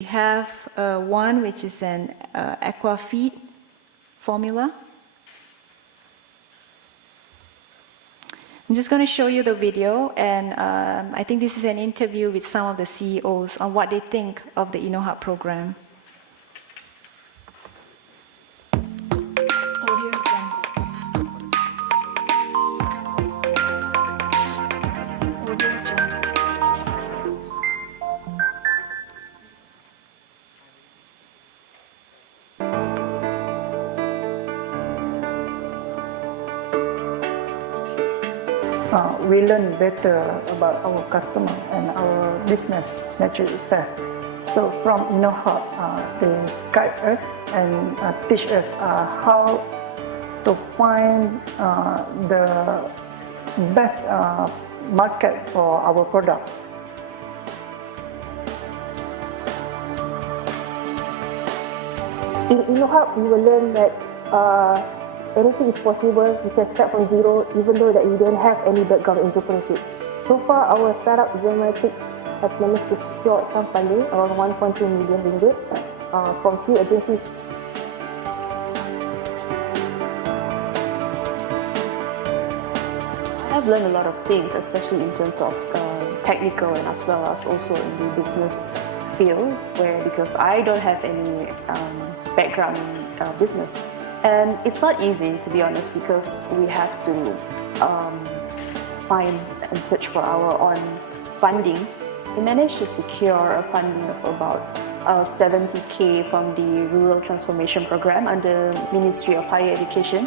We have one which is an aqua feed formula. I'm just going to show you the video, and I think this is an interview with some of the CEOs on what they think of the Innohub program. We learn better about our customer and our business nature itself. So from Innohub, they guide us and teach us how to find the best market for our product. In Innohub, we will learn that anything is possible. We can start from zero, even though that we don't have any background in entrepreneurship. So far, our startup Zenmatic has managed to secure some funding, around 1.2 million ringgit, from few agencies. I've learned a lot of things, especially in terms of technical and as well as also in the business field, because I don't have any background in business. And it's not easy, to be honest, because we have to find and search for our own fundings. We managed to secure a funding of about 70K from the Rural Transformation Program under Ministry of Higher Education,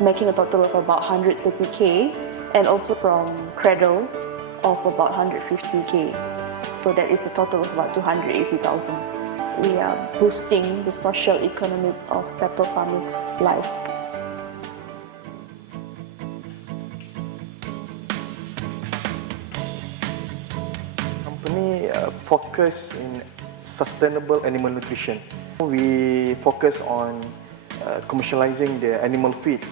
making a total of about 130K, and also from Cradle of about 150K. So that is a total of about 280,000. We are boosting the social economic of pepper farmers' lives. Company focus in sustainable animal nutrition. We focus on commercializing the animal feed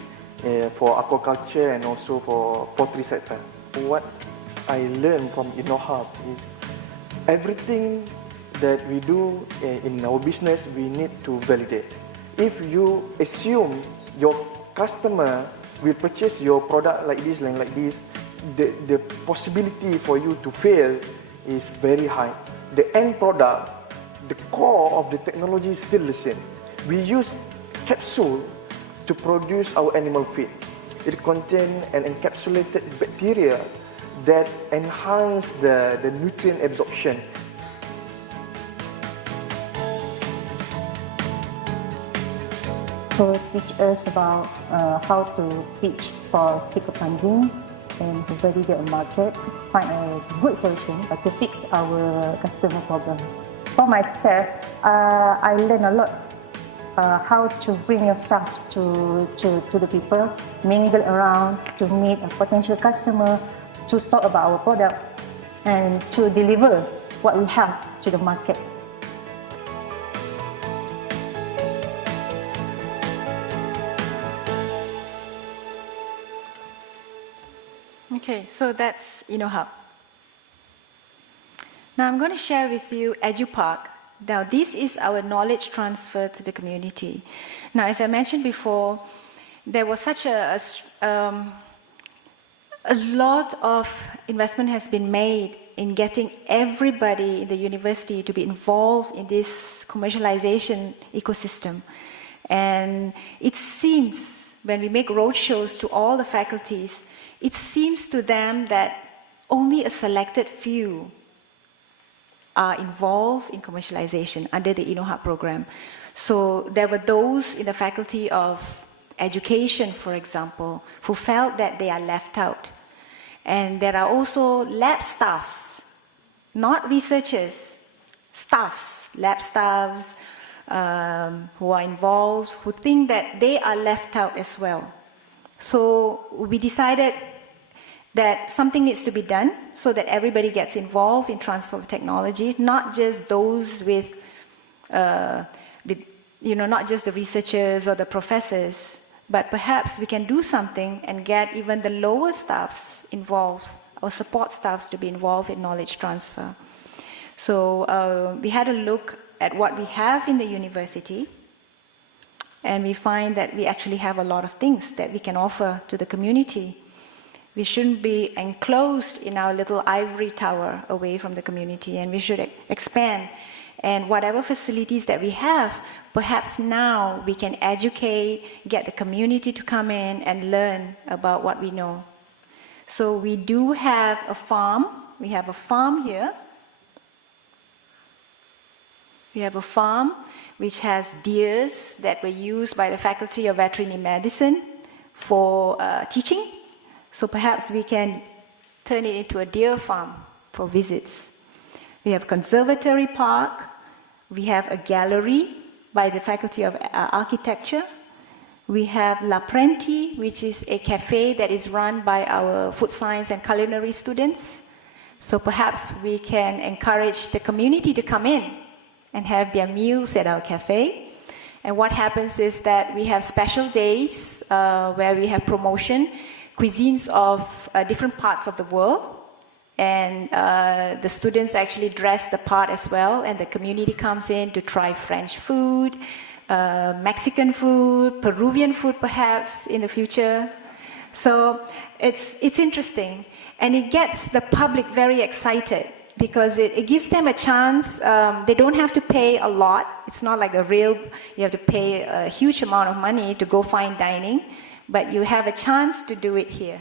for aquaculture and also for poultry sector. What I learned from Innohub is everything that we do in our business, we need to validate. If you assume your customer will purchase your product like this and like this, the possibility for you to fail is very high. The end product, the core of the technology is still the same. We use capsule to produce our animal feed. It contains an encapsulated bacteria that enhance the nutrient absorption. To teach us about how to pitch for seeker funding and to validate the market, find a good solution to fix our customer problem. For myself, I learned a lot how to bring yourself to the people, mingle around, to meet a potential customer, to talk about our product, and to deliver what we have to the market. Okay, so that's Innohub. Now I'm going to share with you EduPark. Now this is our knowledge transfer to the community. Now as I mentioned before, there was such a lot of investment has been made in getting everybody in the university to be involved in this commercialization ecosystem. And it seems, when we make roadshows to all the faculties, it seems to them that only a selected few are involved in commercialization under the Innohub program. So there were those in the faculty of education, for example, who felt that they are left out. And there are also lab staffs, not researchers, staffs, lab staffs who are involved, who think that they are left out as well. So we decided that something needs to be done so that everybody gets involved in transfer of technology, not just those with, not just the researchers or the professors, but perhaps we can do something and get even the lower staffs involved, or support staffs to be involved in knowledge transfer. So we had a look at what we have in the university, and we find that we actually have a lot of things that we can offer to the community. We shouldn't be enclosed in our little ivory tower away from the community, and we should expand. And whatever facilities that we have, perhaps now we can educate, get the community to come in and learn about what we know. So we do have a farm. We have a farm here. We have a farm which has deers that were used by the Faculty of Veterinary Medicine for teaching. So perhaps we can turn it into a deer farm for visits. We have Conservatory Park. We have a gallery by the Faculty of Architecture. We have La Prenti, which is a cafe that is run by our food science and culinary students. So perhaps we can encourage the community to come in and have their meals at our cafe. And what happens is that we have special days where we have promotion, cuisines of different parts of the world. And the students actually dress the part as well, and the community comes in to try French food, Mexican food, Peruvian food perhaps in the future. So it's interesting, and it gets the public very excited because it gives them a chance. They don't have to pay a lot. It's not like you have to pay a huge amount of money to go fine dining, but you have a chance to do it here.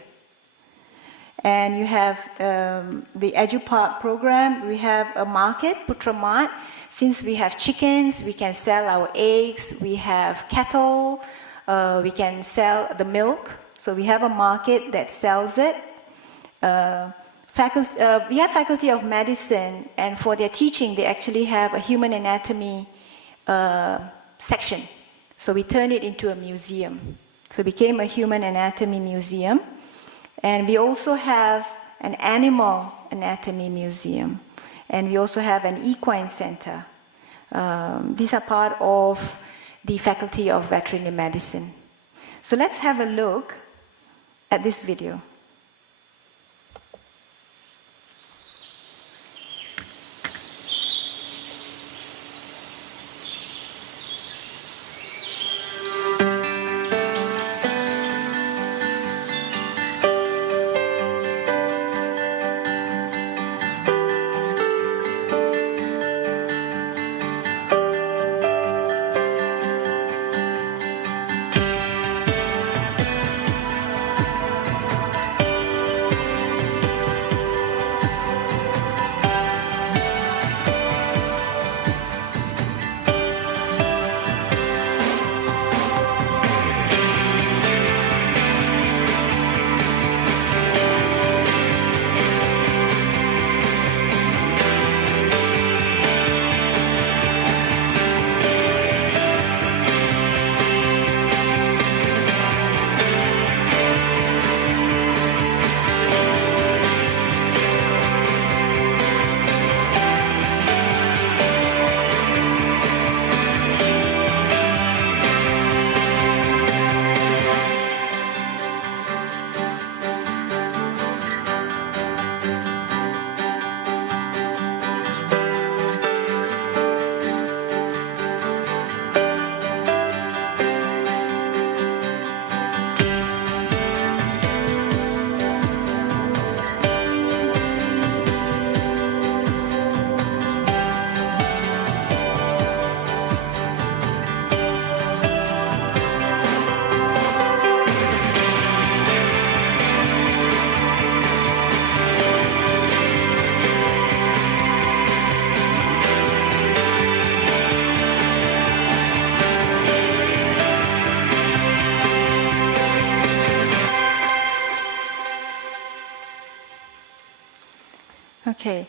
And you have the EduPark program. We have a market, Putra Mart. Since we have chickens, we can sell our eggs. We have cattle. We can sell the milk. So we have a market that sells it. We have Faculty of Medicine, and for their teaching, they actually have a human anatomy section. So we turned it into a museum. So it became a human anatomy museum. And we also have an animal anatomy museum. And we also have an equine center. These are part of the Faculty of Veterinary Medicine. So let's have a look at this video. Okay.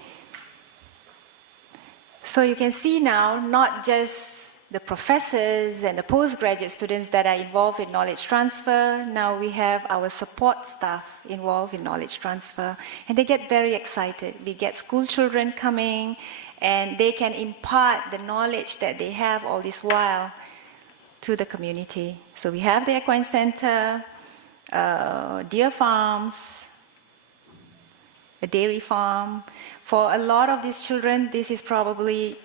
So you can see now, not just the professors and the postgraduate students that are involved in knowledge transfer, now we have our support staff involved in knowledge transfer, and they get very excited. We get school children coming, and they can impart the knowledge that they have all this while to the community. So we have the equine center, deer farms, a dairy farm. for a lot of these children, this is probably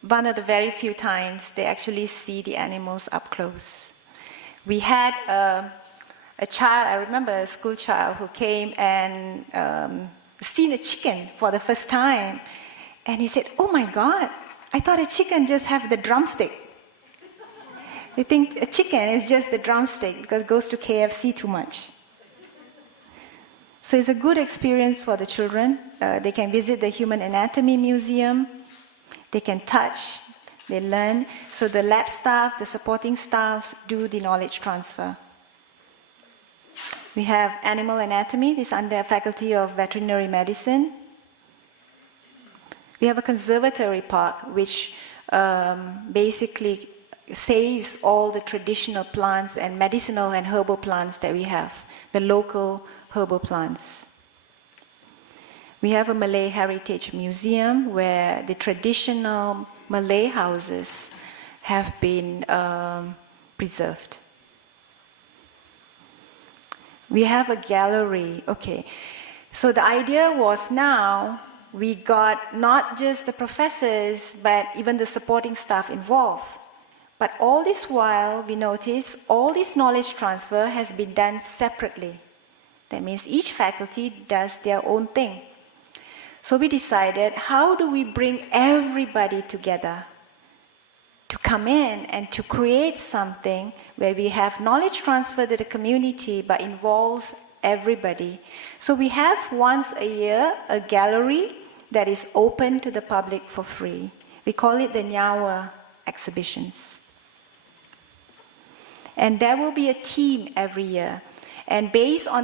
one of the very few times they actually see the animals up close. We had a child, I remember a school child who came and seen a chicken for the first time. And he said, "Oh my God, I thought a chicken just have the drumstick." They think a chicken is just the drumstick because it goes to KFC too much. So it's a good experience for the children. They can visit the Human Anatomy Museum. They can touch, they learn. So the lab staff, the supporting staffs do the knowledge transfer. We have animal anatomy, this is under Faculty of Veterinary Medicine. We have a conservatory park, which basically saves all the traditional plants and medicinal and herbal plants that we have, the local herbal plants. We have a Malay Heritage Museum where the traditional Malay houses have been preserved. We have a gallery. Okay, so the idea was now we got not just the professors, but even the supporting staff involved. But all this while, we notice all this knowledge transfer has been done separately. That means each faculty does their own thing. So we decided, how do we bring everybody together to come in and to create something where we have knowledge transfer to the community but involves everybody. So we have once a year a gallery that is open to the public for free. We call it the Nyawa exhibitions. And there will be a theme every year. And based on